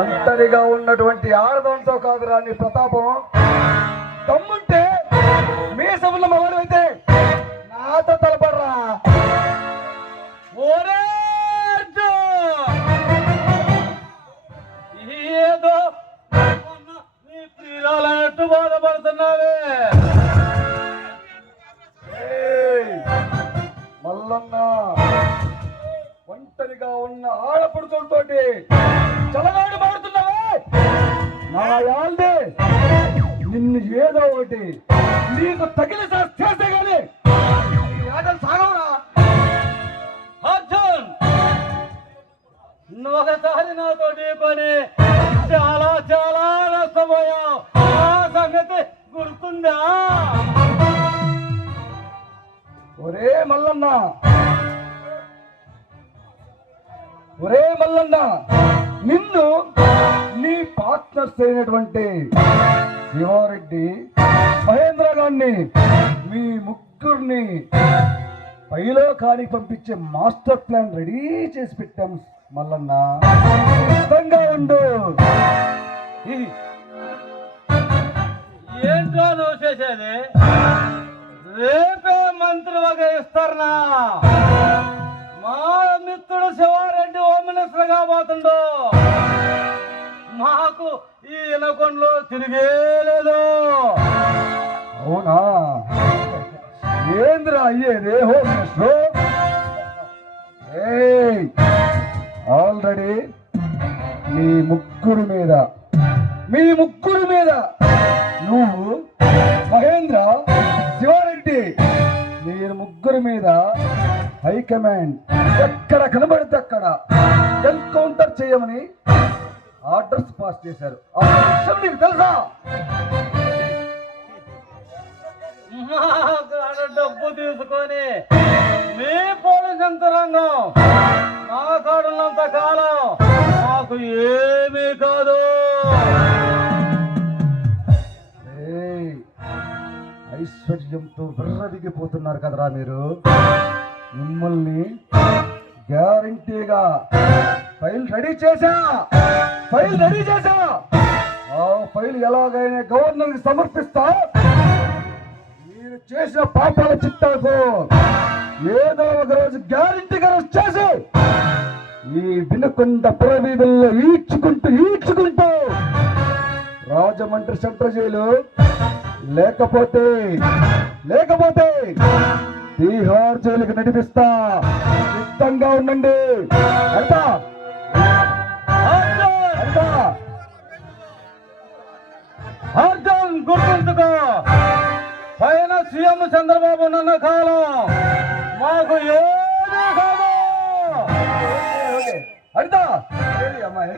ఒంటరిగా ఉన్నటువంటి ఆడదంతో కాదురా నీ ప్రతాపం. దమ్ముంటే మీ సభలో మగవాడు అయితే నాతో తలపడరా. ఏదో నీ ప్రియురాలన్నట్టు బాధపడుతున్నావే. మల్లన్న ఒంటరిగా ఉన్న ఆడపడుతులతోటి చలగాడు మారుతున్నావే. నా యాల్దే నిన్ను ఏదో ఒకటి నీకు తగిన చేస్తే గాని ఆటలు సాగవురా. అర్జున్, నువ్వు ఒకసారి నాతో కొని చాలా చాలా నష్టపోయావు. ఆ సంగతి గుర్తుందా? ఒరే మల్లన్న, ఒరే మల్లన్న, నిన్ను నీ పార్ట్నర్స్ అయినటువంటి శివారెడ్డి, మహేంద్ర గారిని, మీ ముగ్గురిని పైలో కాని పంపించే మాస్టర్ ప్లాన్ రెడీ చేసి పెట్టాం మల్లన్న. సిద్ధంగా ఉండు. ఏంటో నువ్వు చేసేది? రేపే మంత్రి వగ ఇస్తారనా? మా మిత్రుడు శివారెడ్డి హోమ్ మినిస్టర్ కాబోతుండు. మాకు ఈ ఇనకొండలో తిరిగే లేదు. అవునా? ఏంద్ర అయ్యేదే హోమ్ మినిస్టర్? ఆల్రెడీ మీ ముగ్గురు మీద నువ్వు, మహేంద్ర, శివారెడ్డి, మీరు ముగ్గురు మీద హైకమాండ్ ఎక్కడ కనబడితే అక్కడ ఎన్కౌంటర్ చేయమని ఆర్డర్స్ పాస్ చేశారు. ఆ విషయం నీకు తెలుసా? డబ్బు తీసుకొని మీ పోలీస్ యంత్రాంగం మా కాడున్నంత కాలం మాకు ఏమీ కాదు. ఐశ్వర్యంతో విర్రదిగిపోతున్నారు కదరా మీరు. మిమ్మల్ని గ్యారంటీగా ఫైల్ రెడీ చేశా. ఆ ఫైల్ ఎలాగైనా గవర్నర్ కి సమర్పిస్తా. మీరు చేసిన పాపాల చిట్టాకు ఏదో ఒక రోజు గ్యారంటీగా చేసి ఈ వినుకొండ పురవీధుల్లో ఈడ్చుకుంటూ రాజమండ్రి సెంట్రల్ జైలు లేకపోతే బీహార్ జైలుకి నడిపిస్తా. సిద్ధంగా ఉండండి. అర్జున్, గుర్తుంచుకో, పైన సీఎం చంద్రబాబు ఉన్న కాలం మాకు ఏమీ కాదు. అడితా అమ్మాయి